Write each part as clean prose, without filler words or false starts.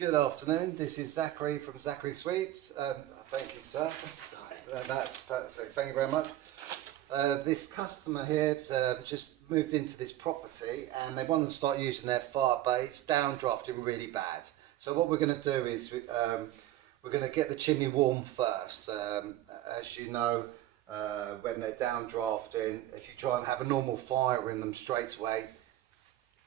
Good afternoon, this is Zachary from Zachary Sweeps. Thank you, sir. Sorry. That's perfect, thank you very much. This customer here just moved into this property and they want to start using their fire, but it's downdrafting really bad. So what we're going to do is we're going to get the chimney warm first. As you know, when they're downdrafting, if you try and have a normal fire in them straight away,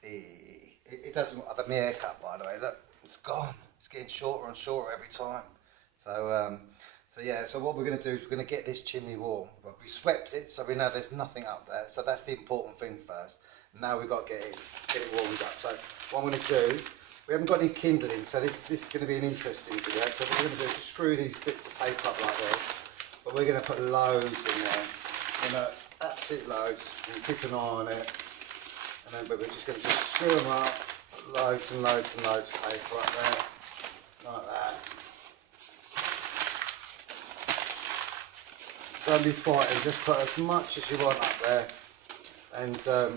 it doesn't have a mere cut, by the way. Look, it's gone. It's getting shorter and shorter every time. So what we're going to do is we're going to get this chimney warm. But we swept it, so we know there's nothing up there. So that's the important thing first. Now we've got to get it warmed up. So what I'm going to do, we haven't got any kindling, so this is going to be an interesting video. So what we're going to do is screw these bits of paper up like this. But we're going to put loads in there. Absolute loads. And keep an eye on it. But we're just going to screw them up, loads and loads and loads of paper up there, like that. Don't be frightened, just put as much as you want up there, and the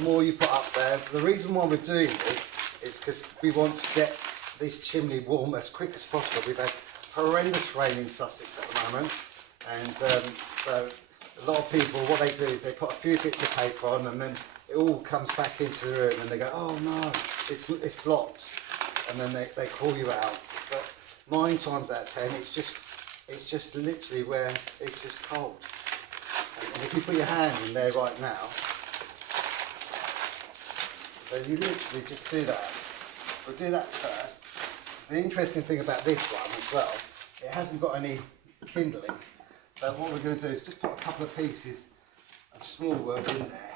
more you put up there, the reason why we're doing this is because we want to get this chimney warm as quick as possible. We've had horrendous rain in Sussex at the moment, and so a lot of people, what they do is they put a few bits of paper on and then it all comes back into the room and they go, oh no, it's blocked, and then they call you out. But 9 times out of 10 it's just literally where it's just cold. And if you put your hand in there right now, so you literally just do that. We'll do that first. The interesting thing about this one as well, it hasn't got any kindling. So what we're going to do is just put a couple of pieces of small wood in there.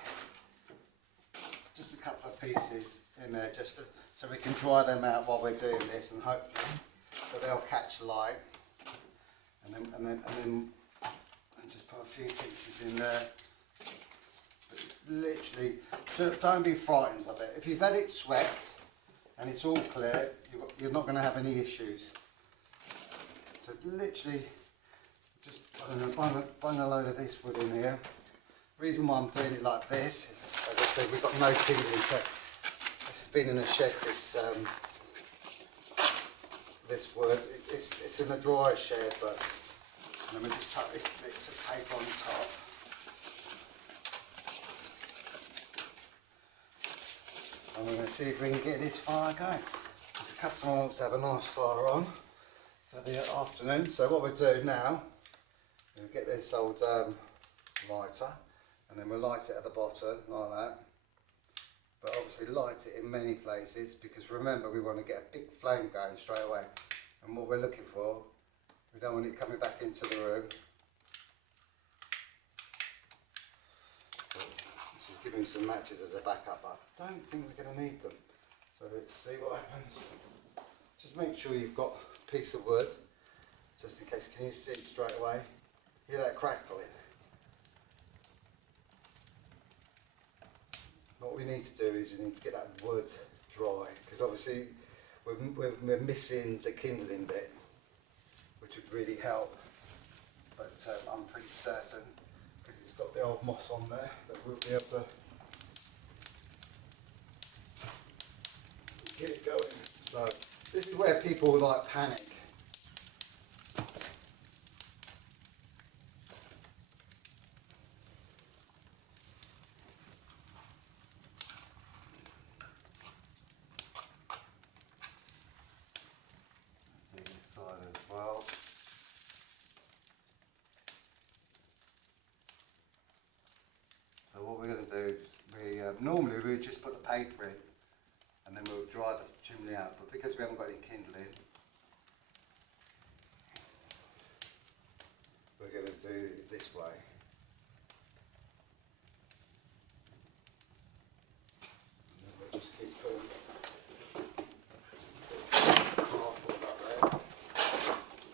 Just a couple of pieces in there, so we can dry them out while we're doing this, and hopefully so they'll catch light. And then just put a few pieces in there. But literally, don't be frightened of it. If you've had it swept and it's all clear, you're not going to have any issues. So literally, just bung a load of this wood in here. The reason why I'm doing it like this is, as I said, we've got no kindling, so this has been in a shed, this wood. It's in a dry shed, but let me just tuck this bits of paper on top. And we're going to see if we can get this fire going. Because the customer wants to have a nice fire on for the afternoon. So what we'll do now, we'll get this old lighter, and then we'll light it at the bottom like that. But obviously light it in many places, because remember, we want to get a big flame going straight away. And what we're looking for, we don't want it coming back into the room. This is giving some matches as a backup, but I don't think we're going to need them. So let's see what happens. Just make sure you've got a piece of wood, just in case. Can you see it straight away? Hear that crackling? What we need to do is we need to get that wood dry, because obviously we're missing the kindling bit, which would really help. But I'm pretty certain, because it's got the old moss on there, that we'll be able to get it going. So this is where people like panic. So what we're going to do, normally we would just put the paper in and then we'll dry the chimney out, but because we haven't got any kindling, we're going to do it this way. And then we'll just keep putting this cardboard up there.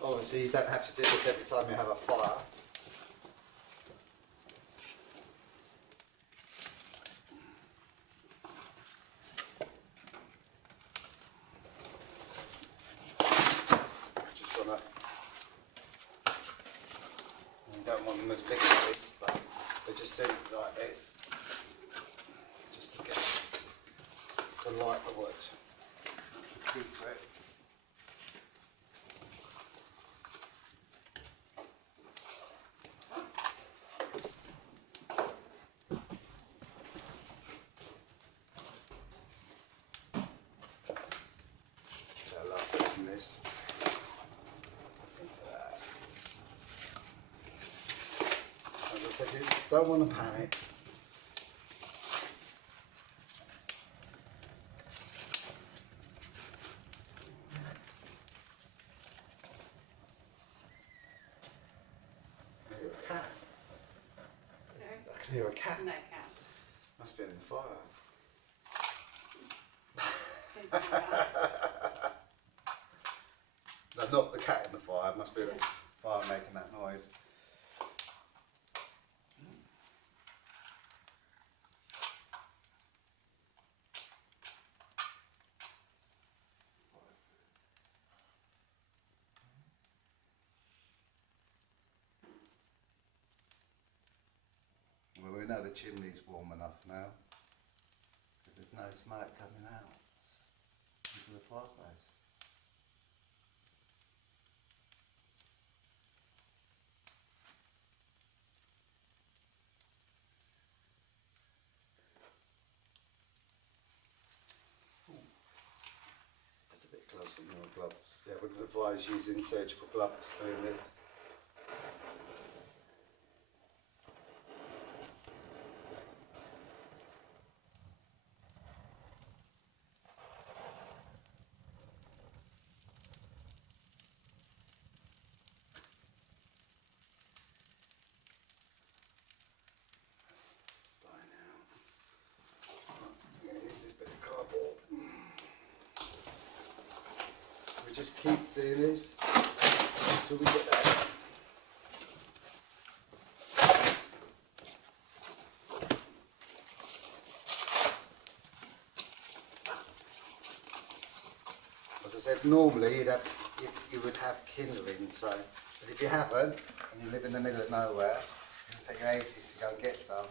Obviously you don't have to do this every time you have a fire. You don't want them as big as this, but we just do it like this, just to get to light the wood. said you don't want to panic. I hear a cat. Sorry? I can hear a cat. No cat. Must be in the fire. Don't do that. No, not the cat in the fire. It must be the fire making that noise. Well, we know the chimney's warm enough now because there's no smoke coming out into the fireplace. That's a bit close on your gloves. Yeah, I wouldn't advise using surgical gloves doing this. Fine now. I'm going to use this bit of cardboard. We just keep doing this until we get that. As I said, normally you would have kindling, so, but if you haven't, and you live in the middle of nowhere, it'll take you ages to go and get some.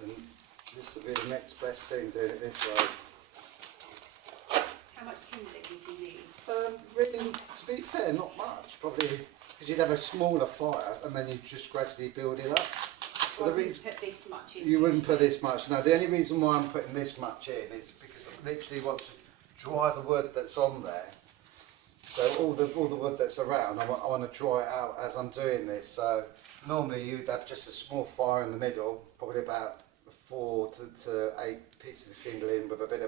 Then this will be the next best thing, doing it this way. How much kindling would you need? Really, to be fair, not much, probably, because you'd have a smaller fire and then you just gradually build it up. But the Well, reason put this much in. you wouldn't put this much. No, the only reason why I'm putting this much in is because I literally want to dry the wood that's on there. So all the wood that's around, I want to dry it out as I'm doing this. So normally you'd have just a small fire in the middle, probably about 4 to 8 pieces of kindling with a bit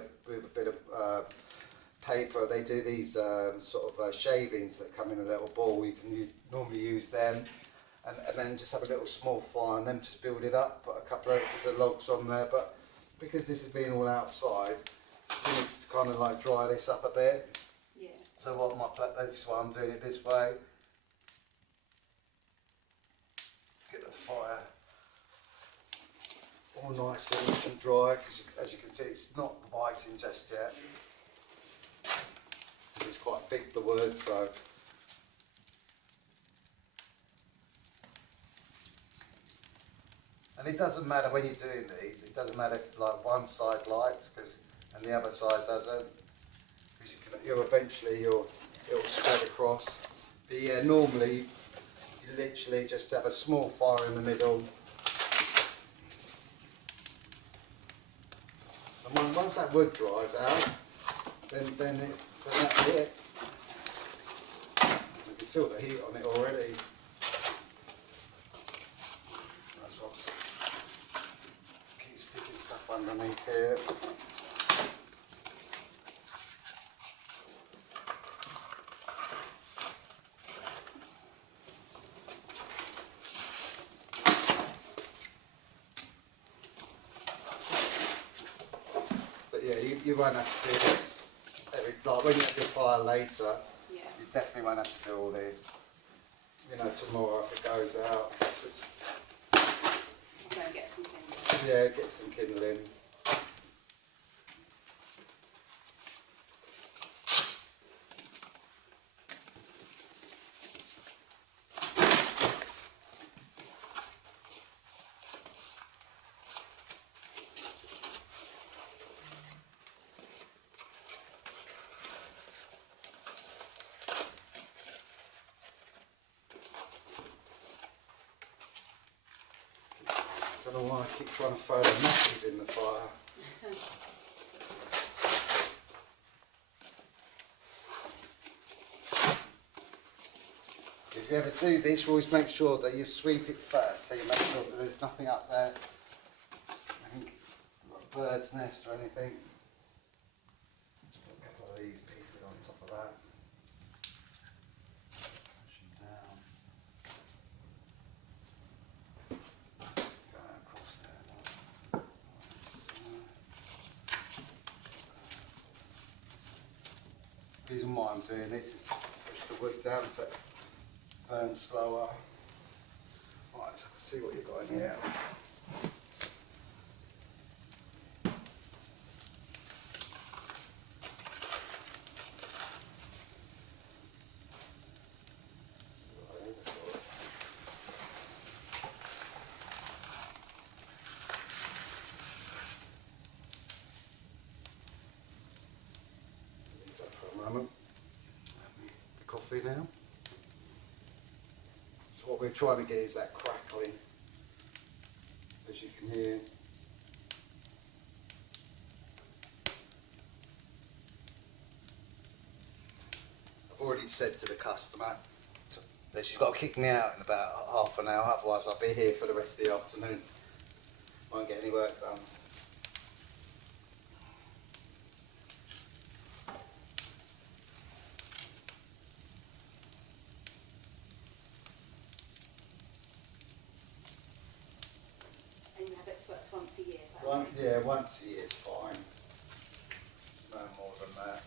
of paper. They do these sort of shavings that come in a little ball. You can normally use them. And then just have a little small fire and then just build it up, put a couple of the logs on there. But because this has been all outside, you need to kind of like dry this up a bit. Yeah. So this is why I'm doing it this way. Get the fire all nice and dry, because as you can see it's not biting just yet. It's quite big, the wood, so. And it doesn't matter when you're doing these, it doesn't matter if like one side lights and the other side doesn't, because it'll spread across. But yeah, normally you literally just have a small fire in the middle. And once that wood dries out, then that's it. You can feel the heat on it already. Underneath here. But yeah, you won't have to do this like when you have your fire later. Yeah. You definitely won't have to do all this. You know, tomorrow if it goes out. Go and get some kindling. Yeah, get some kindling. I don't know why I keep trying to throw the matches in the fire. If you ever do this, you always make sure that you sweep it first, so you make sure that there's nothing up there, not a bird's nest or anything. Just put a couple of these pieces on top of that. Push them down. Go across there. The reason why I'm doing this is to push the wood down so it burns slower. Right, let's have to see what you've got in here. Leave that for a moment. The coffee now. So what we're trying to get is that crackling, as you can hear. I've already said to the customer that she's got to kick me out in about half an hour, otherwise I'll be here for the rest of the afternoon. Won't get any work done. And you have it swept once a year, is that One, right? yeah, once a year is fine. No more than that.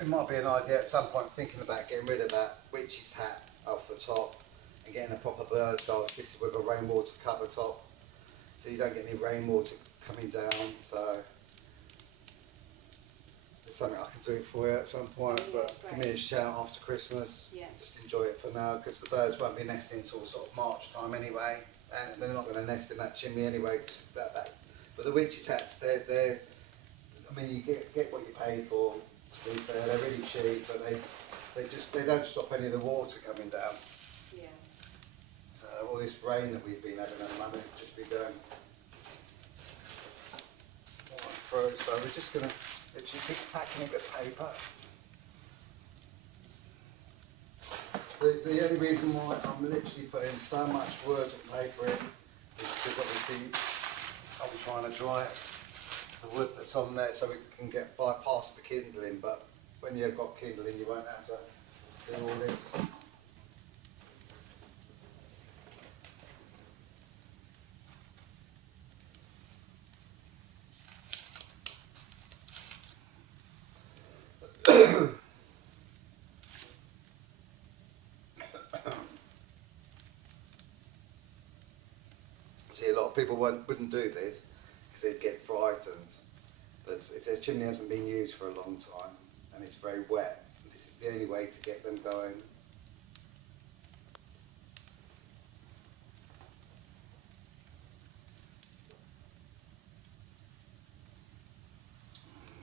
It might be an idea at some point thinking about getting rid of that witch's hat off the top and getting a proper bird dog fitted with a rainwater cover top, so you don't get any rainwater coming down. So it's something I can do for you at some point, Yeah, but give me a great. shout after Christmas. Yeah. Just enjoy it for now, because the birds won't be nesting until sort of March time anyway, and they're not going to nest in that chimney anyway. 'Cause but the witch's hats, they're I mean, you get what you pay for. To be fair, they're really cheap, but they don't stop any of the water coming down. Yeah. So all this rain that we've been having at the moment, it's just been going right through. So we're just gonna literally keep packing it with paper. The only reason why I'm literally putting so much wood and paper in is because obviously I'm trying to dry the wood that's on there so we can get bypass the kindling, but when you've got kindling you won't have to do all this. See, a lot of people wouldn't do this because they'd get frightened. But if their chimney hasn't been used for a long time and it's very wet, this is the only way to get them going.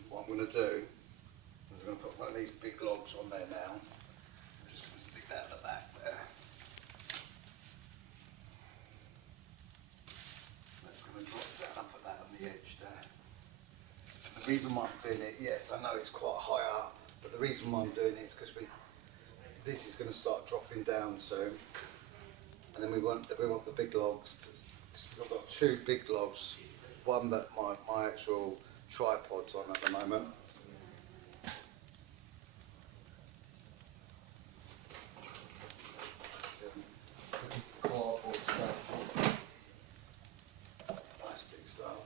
What I'm going to do is I'm going to put one of these big logs on there now. I'm just going to stick that at the back there. That's going to drop down and put that on the edge there. The reason why I'm doing it, yes, I know it's quite high up, but the reason why I'm doing it is because this is going to start dropping down soon, and then we want the big logs. I've got two big logs, one that my actual tripod's on at the moment. Cardboard stuff, plastic stuff.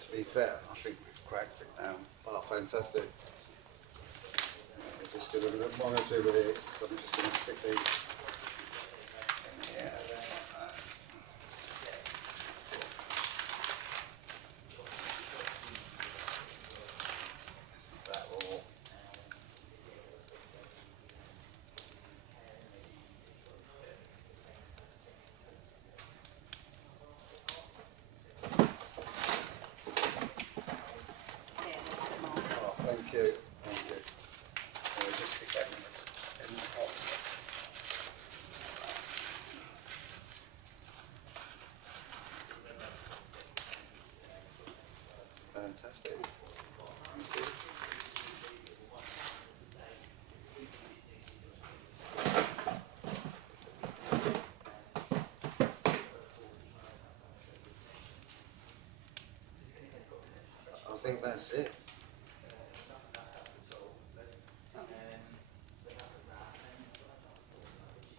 To be fair, I think we've cracked it now. Oh, fantastic. We're just doing what I'm going to do with this. So I'm just going to stick these in here. There, like that. This is that all. Yeah, that's a bit more. Oh, thank you. Thank you. There we Fantastic. Thank you. I think that's it.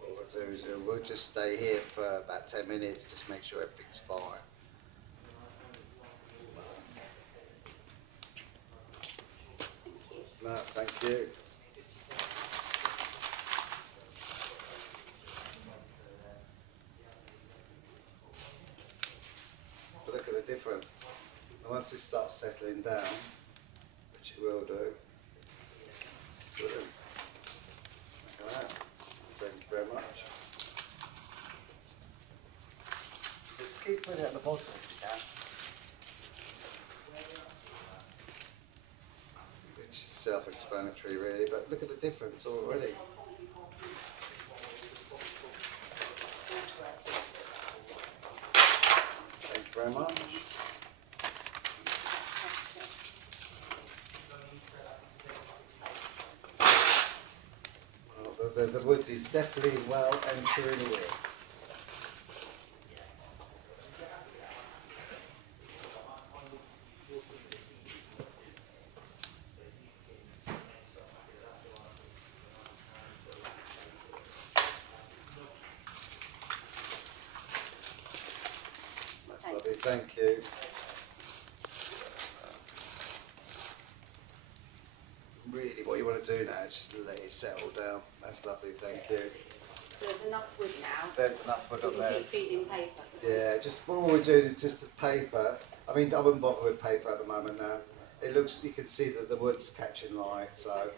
What we'll do is we'll just stay here for about 10 minutes, just make sure everything's fine. No, thank you. But look at the difference. And once this starts settling down, which it will do, brilliant. Look at that. Thank you very much. Just keep putting it at the bottom if you can. Which is self-explanatory really, but look at the difference already. Thank you very much. Well, the wood is definitely well entering it. That's lovely, thank you. Really, what you want to do now is just let it settle down. That's lovely, thank you. So there's enough wood now. There's enough wood We on can there. keep feeding paper. Yeah, just what we do is just the paper. I mean, I wouldn't bother with paper at the moment now. It looks, you can see that the wood's catching light, so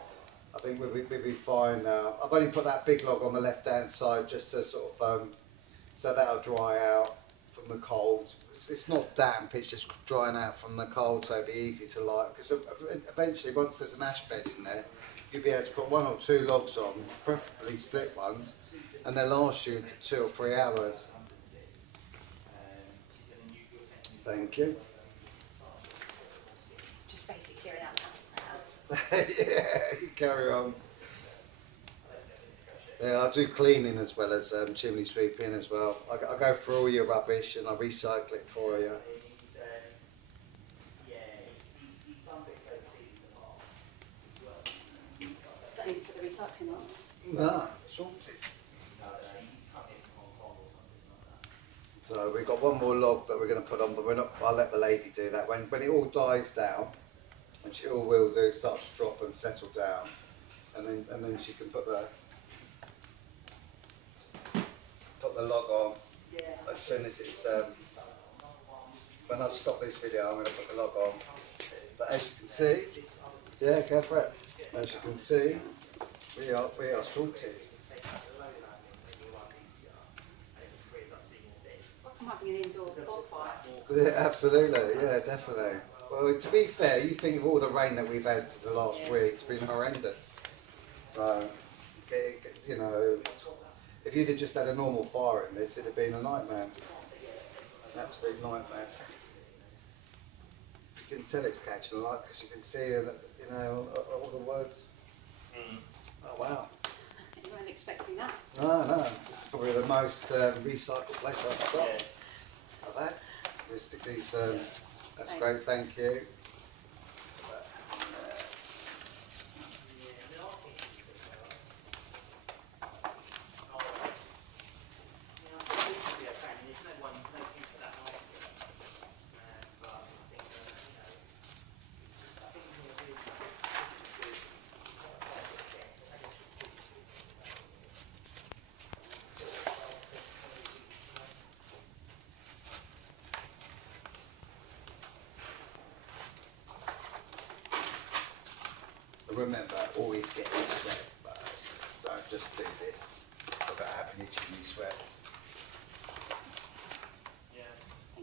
I think we'll be fine now. I've only put that big log on the left-hand side just to sort of, so that'll dry out from the cold. It's not damp, it's just drying out from the cold, so it'll be easy to light. Because eventually, once there's an ash bed in there, you'll be able to put 1 or 2 logs on, preferably split ones, and they'll last you 2 or 3 hours. Thank you. Just basically clearing out the house now. Yeah, you carry on. Yeah, I do cleaning as well as chimney sweeping as well. I go through all your rubbish and I recycle it for you. That needs to put the recycling on. Nah, sorted. So we've got 1 more log that we're going to put on, but we're not. I'll let the lady do that when it all dies down, and she all will do starts to drop and settle down, and then she can put the log on as soon as it's. When I stop this video, I'm going to put the log on. But as you can see, yeah, go for it. As you can see, we are sorted. Might be an indoor bonfire. Yeah, absolutely, yeah, definitely. Well, to be fair, you think of all the rain that we've had the last week, it's been horrendous. So, you know, if you'd have just had a normal fire in this, it'd have been a nightmare. An absolute nightmare. You can tell it's catching light because you can see, you know, all the words. Oh, wow. You weren't expecting that. No, this is probably the most recycled place I've got. Yeah. Of that. We stick these, that's great, thank you. Remember, always get your sweat first. Don't just do this without having your chimney sweat.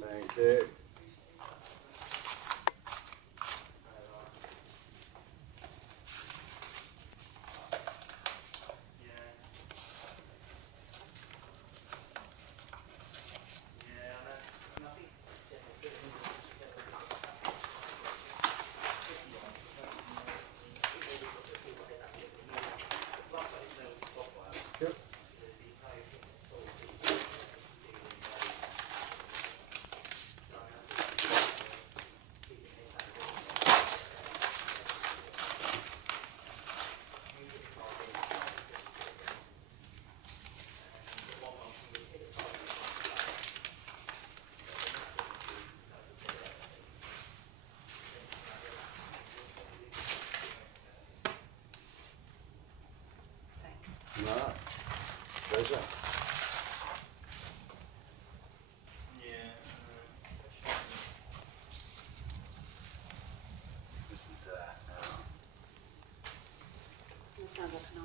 Thank you.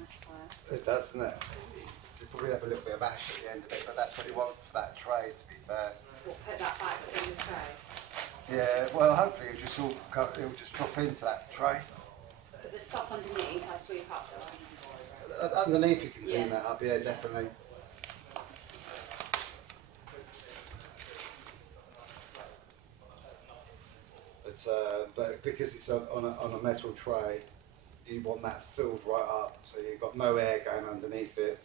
nice fire. It does, doesn't it? You probably have a little bit of ash at the end of it, but that's what you want for that tray, to be fair. We'll put that back in the tray. Yeah, well, hopefully it'll just drop into that tray. But the stuff underneath, I sweep up though. Underneath you can clean Yeah. that up, yeah, definitely. But because it's on a metal tray, you want that filled right up, so you've got no air going underneath it.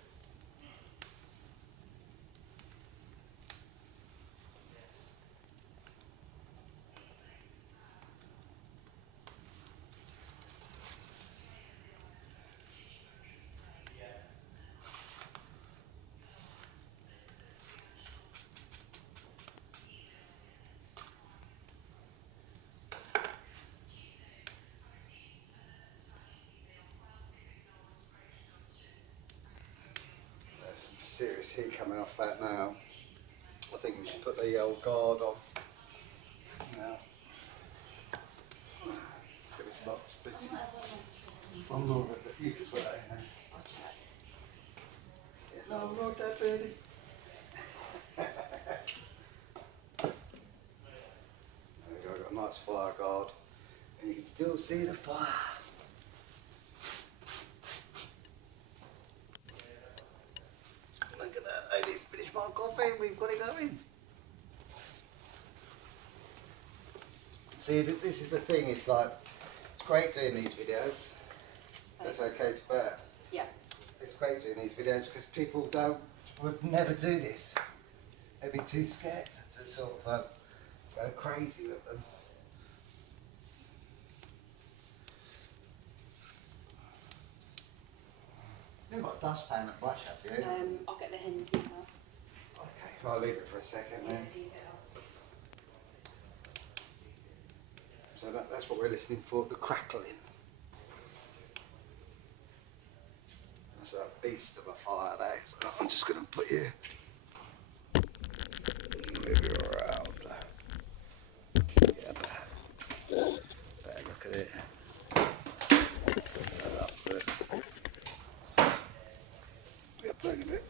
There's some serious heat coming off that now. I think we should put the old guard on now. It's going to start splitting. One more bit, but you can put that in there. I'll check. Yeah, no, not that really. There we go, got a nice fire guard. And you can still see the fire. Look at that, I didn't finish my coffee, we've got it going. See, this is the thing, it's like, it's great doing these videos. That's okay to bear. Yeah. It's great doing these videos because people would never do this. They'd be too scared to sort of go crazy with them. You've got a dustpan and brush, have you? I'll get the hen keeper. Okay, well, I'll leave it for a second then. So that's what we're listening for, the crackling. That's a beast of a fire, that is. I'm just going to put you, move you around. Yeah, better look at it. Yeah, plug a bit.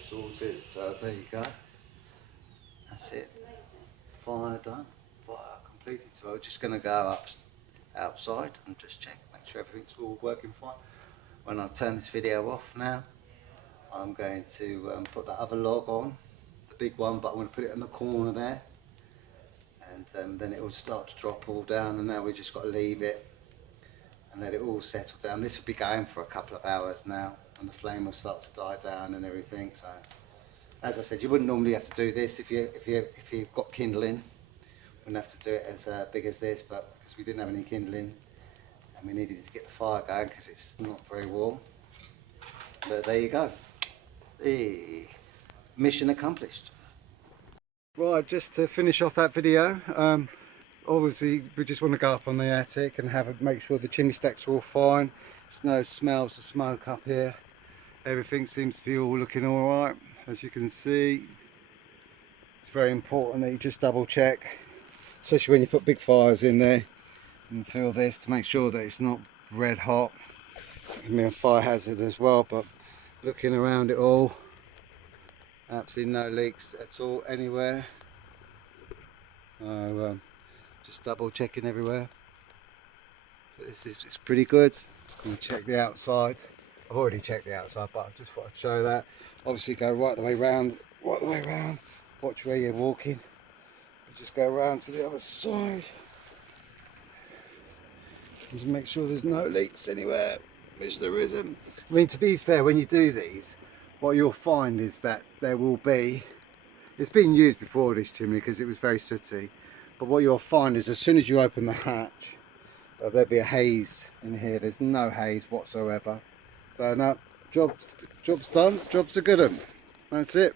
Sorted, so there you go. That's it. Fire done. Fire completed. So we're just going to go outside and just check, make sure everything's all working fine. When I turn this video off now, I'm going to put that other log on, the big one, but I'm going to put it in the corner there, and then it will start to drop all down. And now we just got to leave it and let it all settle down. This will be going for a couple of hours now, and the flame will start to die down and everything. So, as I said, you wouldn't normally have to do this if you've got kindling. Wouldn't have to do it as big as this, but because we didn't have any kindling, and we needed to get the fire going because it's not very warm. But there you go. The mission accomplished. Right, just to finish off that video, obviously we just want to go up on the attic and make sure the chimney stacks are all fine. There's no smells of smoke up here. Everything seems to be all looking all right. As you can see, it's very important that you just double check, especially when you put big fires in there, and feel this to make sure that it's not red hot. It can be a fire hazard as well, but looking around it all, absolutely no leaks at all anywhere. Just double checking everywhere. So it's pretty good. I'm going to check the outside. I've already checked the outside, but I just thought I'd show that. Obviously go right the way round, watch where you're walking. Just go around to the other side. Just make sure there's no leaks anywhere, which there isn't. I mean, to be fair, when you do these, what you'll find is that there will be, it's been used before, this chimney, because it was very sooty, but what you'll find is as soon as you open the hatch, there'll be a haze in here. There's no haze whatsoever. So no, job's done, job's a good one. That's it.